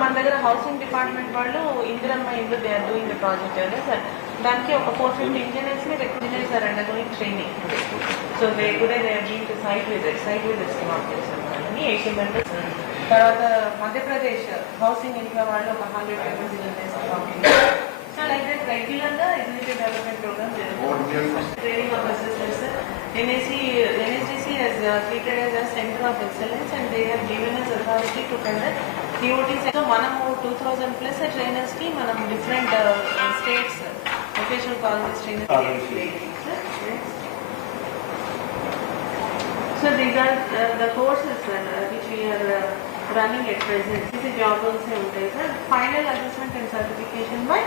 మన దగ్గర housing department వాళ్ళు ఇందిరమ్మ ఇల్లు they are doing the project అదే సార్. దానికి ఒక 450 ఇంజనీర్స్ ని engineers are undergoing training. So they today they are doing two site visits మాకు చేశారు వాళ్ళని 80 మెంబర్స్. తర్వాత మధ్యప్రదేశ్ హౌసింగ్ ఇన్ఫ్రా వాళ్ళు ఒక 100 members engineers. So like that regular గా ఎగ్జిక్యూటివ్ డెవలప్మెంట్ ప్రోగ్రామ్ జరుగుతుంది. Training of assistants. NSDC has treated as a center of excellence and they have given us authority to conduct TOTs. So మనము 2000 plus trainers ki manam different states vocational colleges trainers. So these are the courses which we are running at present. This is job roles untai sir. Final assessment and certification by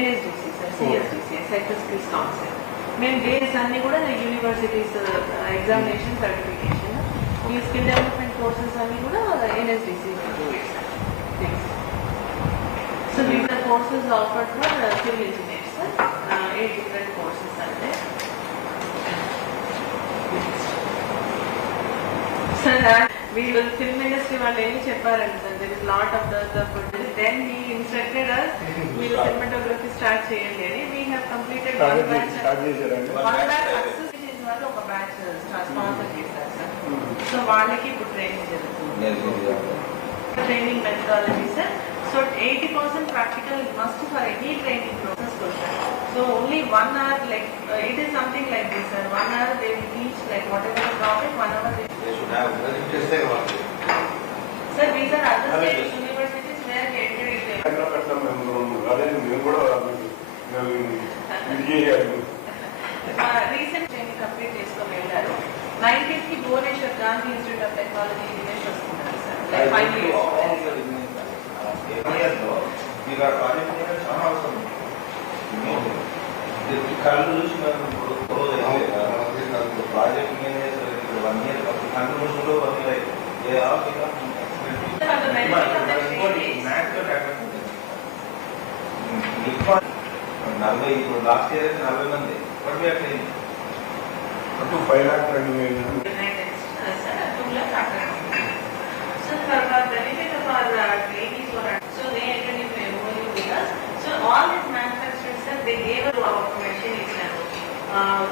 NSDC sir, CSDC, Sector Skills Council. మేము days అన్ని కూడా universities examination certification ఈ skill development courses అన్ని కూడా NSDC. So these are courses offered for civil engineers 8 different courses అంటే. Sir వీళ్ళు film industry వాళ్ళు ఏమి చెప్పారండి sir, there is lot of then he instructed us మీరు సినిమాటోగ్రఫీ స్టార్ట్ చేయండి అని. We have completed one batch success చేసిన వాళ్ళు ఒక బ్యాచ్ స్పాన్సర్ చేశారు సార్. సో వాళ్ళకి ఇప్పుడు ట్రైనింగ్ జరుగుతుంది, training methodology sir. So 80% practical must for any training process question. So only 1 hour, like it is something like this sir, 1 hour they will teach like whatever the topic, 1 hour they should have sir. These are other state universities where they entered it. Recent training complete చేసుకొని వెళ్ళారు. 90s కి Bhubaneswar Gandhi institute of technology engineers వస్తున్నారు sir. Like 5 years చాలా అవసరం. కళ్ళు చూసి project manager 1 year కళ్ళు చూసుకుంటూ 1 year ఇప్పుడు లాస్ట్ ఇయర్ 40 మంది ఇప్పటికీ అట్లా 5 lakh ట్రైనింగ్ అయింది. They gave us our machine example.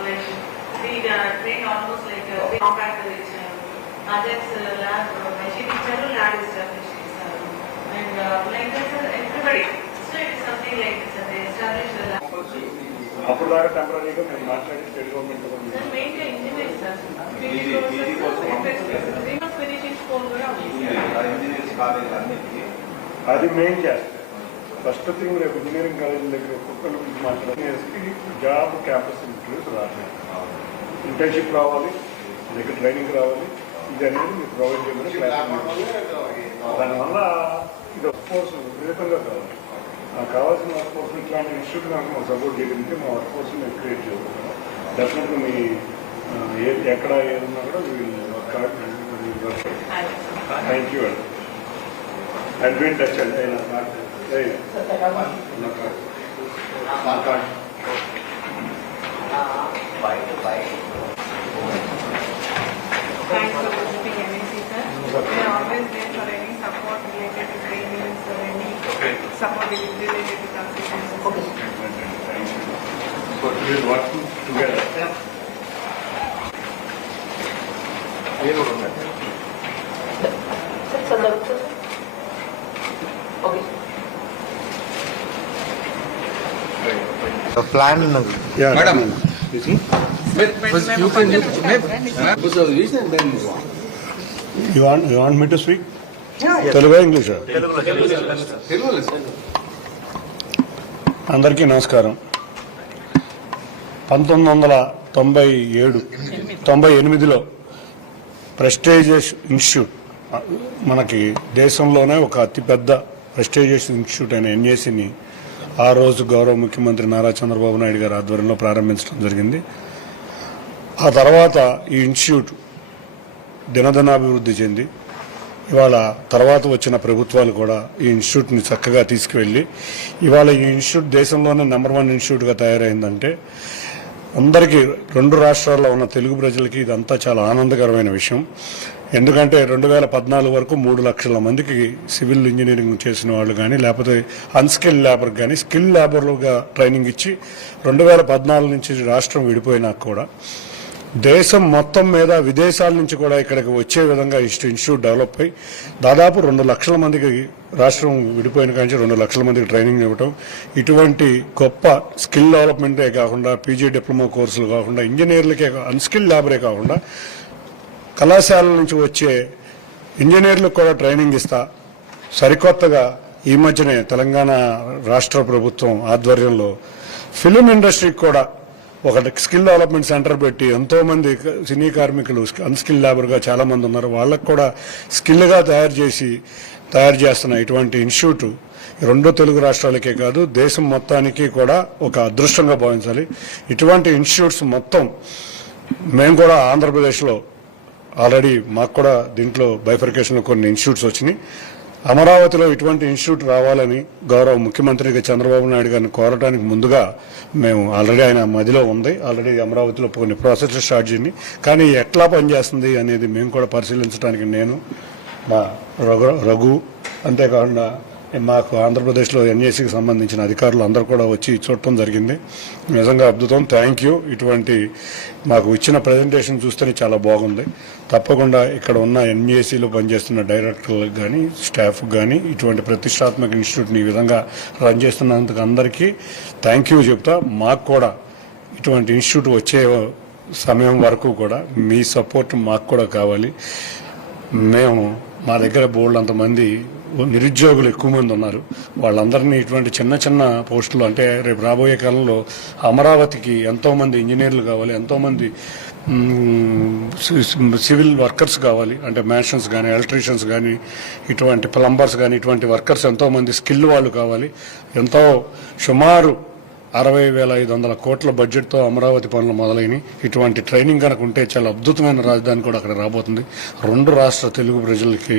Like we trained almost like a compactor example. That's lab machine example, lab established and like that everybody. So it's something like this. They established the lab. అప్పుడు దాకా టెంపరీగా మేము మాట్లాడి state government sir మెయిన్గా engineers sir finishing school కూడా అది మెయిన్ చేస్తారు. First thing రేపు ఇంజనీరింగ్ కాలేజ్ దగ్గర ఒక్కొక్కరి గురించి మాట్లాడి జాబ్ క్యాంపస్ ఇంటర్వ్యూస్ రావాలి, ఇంటర్న్షిప్ రావాలి, దగ్గర ట్రైనింగ్ రావాలి. ఇది అనేది మీరు ప్రొవైడ్ చేయమని దానివల్ల ఇది వర్క్ ఫోర్స్ విపరీతంగా కావాలి. కావాల్సిన వర్క్ ఫోర్స్ ఇట్లాంటి ఇన్స్టిట్యూట్ కనుక మాకు సపోర్ట్ చేయగలిగితే మా వర్క్ ఫోర్స్ మేము క్రియేట్ చేయగలుగుతాం. డెఫినెట్గా మీ ఎక్కడ ఏదన్నా కూడా వీళ్ళు వర్క్ థ్యాంక్ యూ అండి. అడ్వెంట్ టచ్ అంటే Hey, no card. Thanks for visiting NEC sir. We are always there for any support related to trainings or any support related to consultancy. Okay. Thank you. So we are working together. Okay. The plan. Yeah, madam. You see? You want me to speak? Yeah. Telugu English? అందరికీ నమస్కారం. 1998లో prestigious institute మనకి దేశంలోనే ఒక అతిపెద్ద prestigious institute అయిన NACని ఆ రోజు గౌరవ ముఖ్యమంత్రి నారా చంద్రబాబు నాయుడు గారి ఆధ్వర్యంలో ప్రారంభించడం జరిగింది. ఆ తర్వాత ఈ ఇన్స్టిట్యూట్ దినదినాభివృద్ధి చెంది ఇవాళ తర్వాత వచ్చిన ప్రభుత్వాలు కూడా ఈ ఇన్స్టిట్యూట్ని చక్కగా తీసుకువెళ్ళి ఇవాళ ఈ ఇన్స్టిట్యూట్ దేశంలోనే నెంబర్ 1 ఇన్స్టిట్యూట్గా తయారైందంటే అందరికీ 2 రాష్ట్రాల్లో ఉన్న తెలుగు ప్రజలకి ఇదంతా చాలా ఆనందకరమైన విషయం. ఎందుకంటే 2014 వరకు 3 లక్షల మందికి సివిల్ ఇంజనీరింగ్ చేసిన వాళ్ళు కానీ లేకపోతే అన్స్కిల్ లేబర్ కానీ స్కిల్ లేబర్లుగా ట్రైనింగ్ ఇచ్చి 2014 నుంచి రాష్ట్రం విడిపోయినా కూడా దేశం మొత్తం మీద విదేశాల నుంచి కూడా ఇక్కడికి వచ్చే విధంగా ఇన్స్టిట్యూట్ డెవలప్ అయ్యి దాదాపు 2 లక్షల మందికి రాష్ట్రం విడిపోయిన కానీ 2 లక్షల మందికి ట్రైనింగ్ ఇవ్వటం, ఇటువంటి గొప్ప స్కిల్ డెవలప్మెంటే కాకుండా పీజీ డిప్లొమా కోర్సులు కాకుండా ఇంజనీర్లకే అన్స్కిల్ లేబరే కాకుండా కళాశాలల నుంచి వచ్చే ఇంజనీర్లకు కూడా ట్రైనింగ్ ఇస్తా సరికొత్తగా ఈ మధ్యనే తెలంగాణ రాష్ట్ర ప్రభుత్వం ఆధ్వర్యంలో ఫిలిం ఇండస్ట్రీకి కూడా ఒక స్కిల్ డెవలప్మెంట్ సెంటర్ పెట్టి ఎంతో మంది సినీ కార్మికులు అన్స్కిల్ లేబర్గా చాలా మంది ఉన్నారు, వాళ్ళకు కూడా స్కిల్గా తయారు చేస్తున్న ఇటువంటి ఇన్స్టిట్యూట్ 2 తెలుగు రాష్ట్రాలకే కాదు దేశం మొత్తానికి కూడా ఒక అదృష్టంగా భావించాలి. ఇటువంటి ఇన్స్టిట్యూట్స్ మొత్తం మేము కూడా ఆంధ్రప్రదేశ్లో ఆల్రెడీ మాకు కూడా దీంట్లో బైఫర్కేషన్లో కొన్ని ఇన్స్టిట్యూట్స్ వచ్చినాయి. అమరావతిలో ఇటువంటి ఇన్స్టిట్యూట్ రావాలని గౌరవ ముఖ్యమంత్రిగా చంద్రబాబు నాయుడు గారిని కోరడానికి ముందుగా మేము ఆల్రెడీ ఆయన మదిలో ఉంది, ఆల్రెడీ అమరావతిలో కొన్ని ప్రాసెస్ స్టార్ట్ చేయండి, కానీ ఎట్లా పనిచేస్తుంది అనేది మేము కూడా పరిశీలించడానికి నేను మా రఘు అంతేకాకుండా మాకు ఆంధ్రప్రదేశ్లో ఎన్ఏసీకి సంబంధించిన అధికారులు అందరూ కూడా వచ్చి చూడటం జరిగింది. నిజంగా అద్భుతం, థ్యాంక్ యూ. ఇటువంటి మాకు ఇచ్చిన ప్రజెంటేషన్ చూస్తేనే చాలా బాగుంది. తప్పకుండా ఇక్కడ ఉన్న ఎన్ఏసీలో పనిచేస్తున్న డైరెక్టర్లకు కానీ స్టాఫ్కి కానీ ఇటువంటి ప్రతిష్టాత్మక ఇన్స్టిట్యూట్ని ఈ విధంగా రన్ చేస్తున్నందుకు అందరికీ థ్యాంక్ యూ చెప్తా. మాకు కూడా ఇటువంటి ఇన్స్టిట్యూట్ వచ్చే సమయం వరకు కూడా మీ సపోర్ట్ మాకు కూడా కావాలి. మేము మా దగ్గర బోల్డ్ అంతమంది నిరుద్యోగులు ఎక్కువ మంది ఉన్నారు, వాళ్ళందరినీ ఇటువంటి చిన్న చిన్న పోస్టులు అంటే రేపు రాబోయే కాలంలో అమరావతికి ఎంతోమంది ఇంజనీర్లు కావాలి, ఎంతోమంది సివిల్ వర్కర్స్ కావాలి, అంటే మ్యాషన్స్ కానీ ఎలక్ట్రీషియన్స్ కానీ ఇటువంటి ప్లంబర్స్ కానీ ఇటువంటి వర్కర్స్ ఎంతోమంది స్కిల్ వాళ్ళు కావాలి. ఎంతో సుమారు 60,500 కోట్ల బడ్జెట్తో అమరావతి పనులు మొదలైనవి. ఇటువంటి ట్రైనింగ్ కనుక ఉంటే చాలా అద్భుతమైన రాజధాని కూడా అక్కడ రాబోతుంది. 2 రాష్ట్ర తెలుగు ప్రజలకి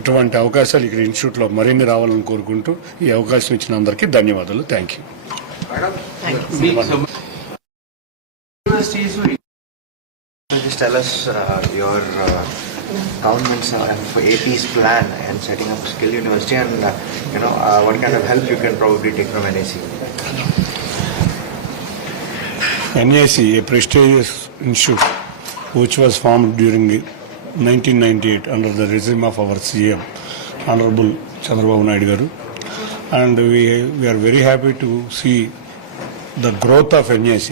ఇటువంటి అవకాశాలు ఇక్కడ ఇన్స్టిట్యూట్లో మరిన్ని రావాలని కోరుకుంటూ ఈ అవకాశం ఇచ్చిన అందరికీ ధన్యవాదాలు. Thank you. Just tell us your government's for AP's plan and setting up a skill university, and what kind of help you can probably take from NAC. NAC, a prestigious institute which was formed during 1998 under the regime of our CM, Honorable Chandrababu Naidu Garu, and we are very happy to see the growth of NAC.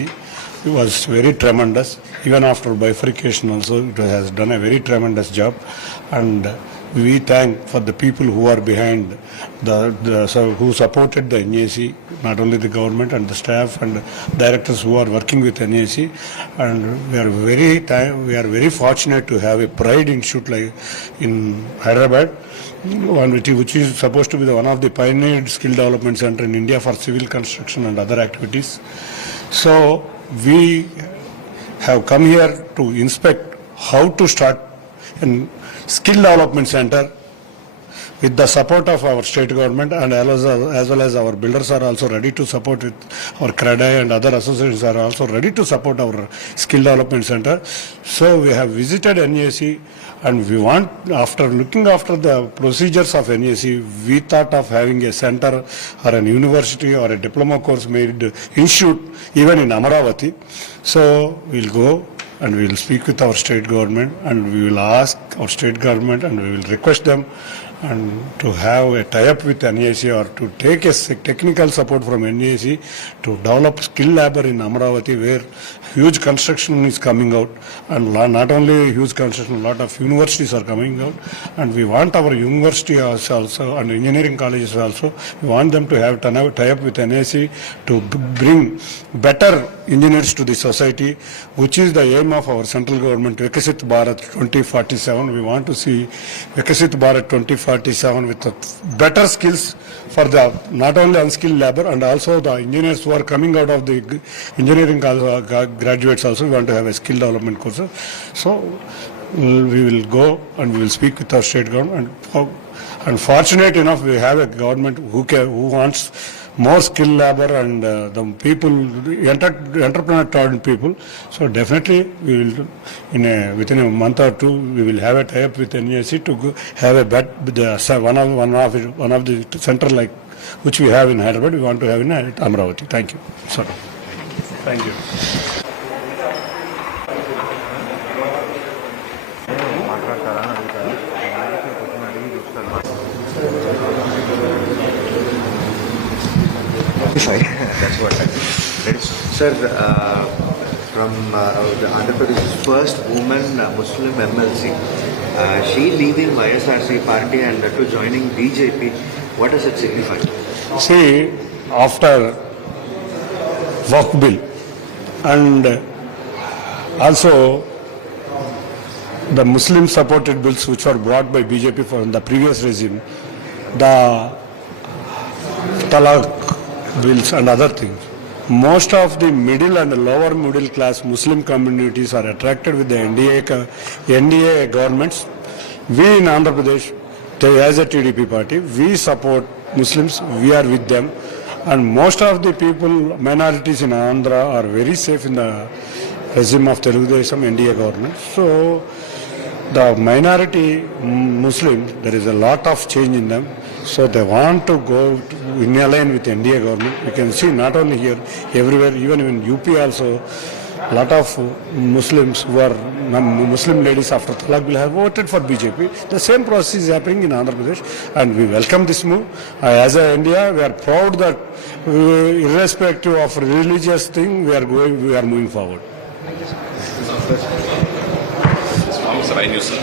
It was very tremendous. Even after bifurcation also, it has done a very tremendous job, and we thank for the people who are behind who supported the NAC, not only the government and the staff and directors who are working with NAC, and we are very fortunate to have a pride institute like in Hyderabad, which is supposed to be one of the pioneered skill development center in India for civil construction and other activities. So we have come here to inspect how to start a skill development center with the support of our state government, and as well as our builders are also ready to support it. Our CRADAI and other associations are also ready to support our skill development center. So we have visited NAC, and we want, after looking after the procedures of NAC, we thought of having a center or an university or a diploma course made institute even in Amaravati. So we'll go and we will speak with our state government, and we will ask our state government, and we will request them and to have a tie-up with NAC or to take a technical support from NAC to develop skill labor in Amaravati, where huge construction is coming out, and not only huge construction, a lot of universities are coming out, and we want our university also and engineering colleges also, we want them to have tie-up with NAC to bring better engineers to the society, which is the aim of our central government, Vikasit Bharat 2047. We want to see Vikasit Bharat 2047 with better skills for the not only unskilled labor and also the engineers who are coming out of the engineering graduates also. We want to have a skill development course. So we will go and we will speak with our state government, and fortunate enough we have a government who wants more skilled labor and the people, entrepreneur talented people. So definitely we will, within a month or two, we will have a tie-up with NAC to go have a bet with one of the center like which we have in Hyderabad. We want to have in Amravati. Thank you. Sorry. Thank you. Sorry, that's what I did. Sir, from the Andhra Pradesh's first woman Muslim MLC, she leaving YSRC party and to joining BJP, what does it signify? See, after Waqf bill and also the Muslim supported bills which were brought by BJP from the previous regime, the talaq bills and other things, most of the middle and lower middle class Muslim communities are attracted with the NDA governments. We in Andhra Pradesh, as a TDP party, we support Muslims, we are with them, and most of the people, minorities in Andhra are very safe in the regime of Telugu Desam NDA government. So the minority Muslims, there is a lot of change in them. So they want to go in line with NDA government. You can see not only here, everywhere, even in UP also, a lot of Muslims who are Muslim ladies after Talaq bill have voted for BJP. The same process is happening in Andhra Pradesh, and we welcome this move. As a India, we are proud that irrespective of religious thing, we are moving forward. Sir, I knew, sir.